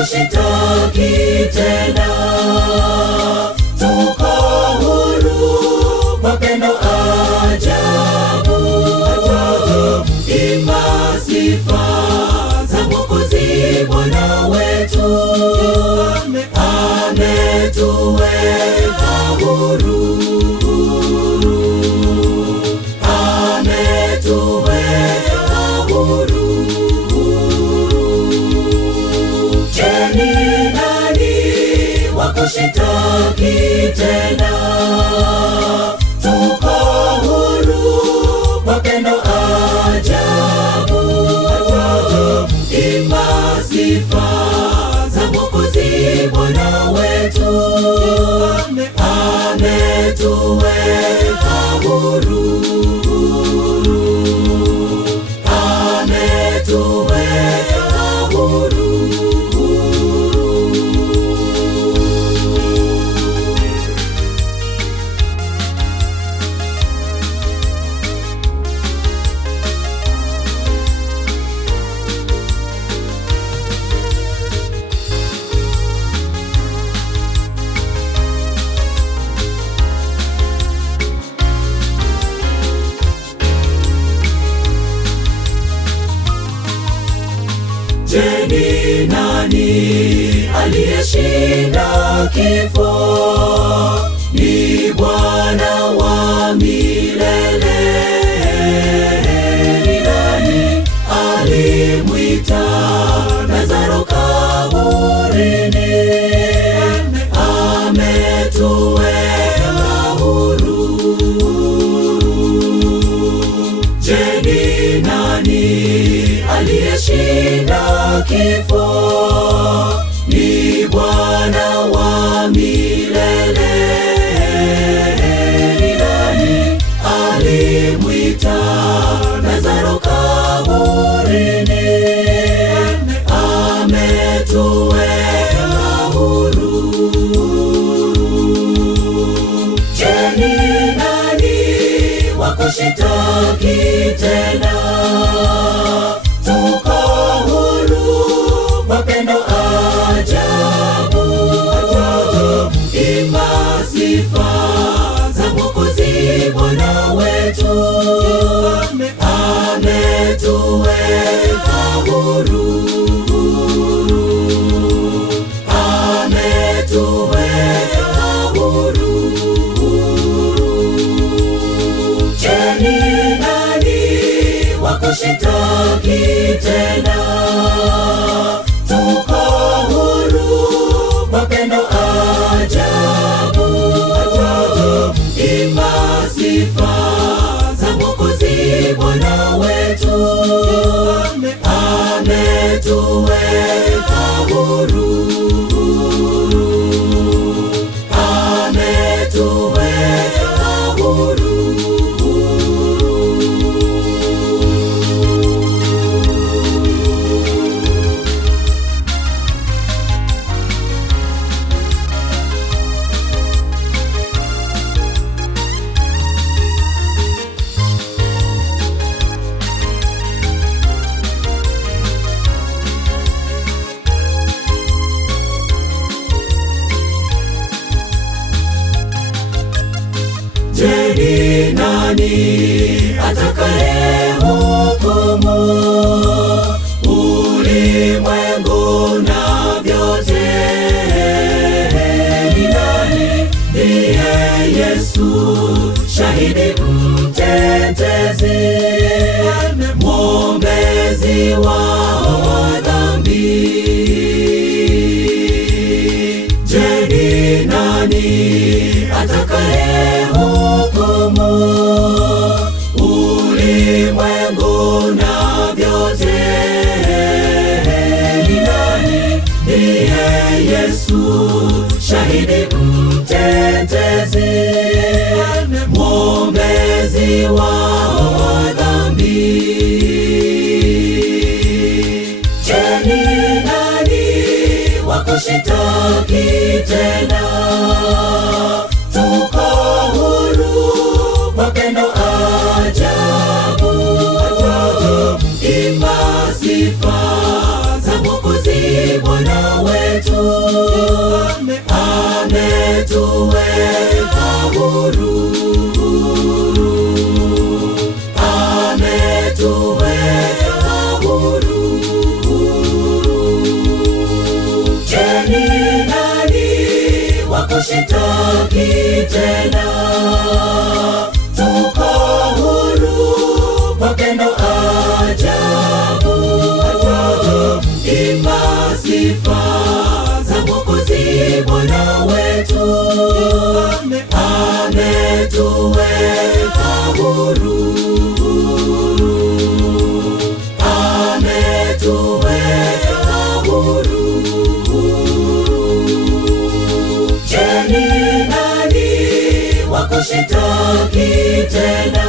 kushitaki tena. Tuko huru kwa pendo ajabu. Imba sifa za Mwokozi Bwana wetu. Ametuweka huru. Ametuweka huru. Je, ni nani wa kushitaki tena? Tuko huru kwa pendo ajabu. Imba sifa za Mwokozi Bwana wetu. Ametuweka huru. Ametuweka huru. Je, ni nani aliyeshinda kifo? Ni Bwana wa milele. Ni nani alimwita Lazaro kaburini? Ametuweka huru. Je, ni nani aliyeshinda kifo? Ni Bwana wa milele. Ni nani alimwita Lazaro kaburini? Ametuweka huru. Je, ni nani wa kushitaki tena? Tuko huru kwa pendo ajabu. Imba sifa za Mwokozi Bwana wetu. Ametuweka huru. Ametuweka huru. Je, ni nani wa kushitaki tena? Tuko huru kwa pendo ajabu. Imba sifa za Mwokozi Bwana wetu. Ametuweka huru. Ametuweka huru. Je, ni nani atakaye hukumu ulimwengu na vyote? Ni nani? Ndiye Yesu, shahidi mtetezi, mwombezi wa dhambi. Je, ni nani atakaye hukumu ulimwengu na vyote? Ni nani? Ndiye Yesu, shahidi mtetezi, mwombezi wa dhambi. Je, ni nani wa kushitaki tena? Tuko huru kwa pendo ajabu. Imba sifa za Mwokozi Bwana wetu. kushitaki tena. Tuko huru kwa pendo ajabu. Imba sifa za Mwokozi Bwana wetu, ametuweka huru, ametuweka huru. Je, ni nani wa kushitaki tena?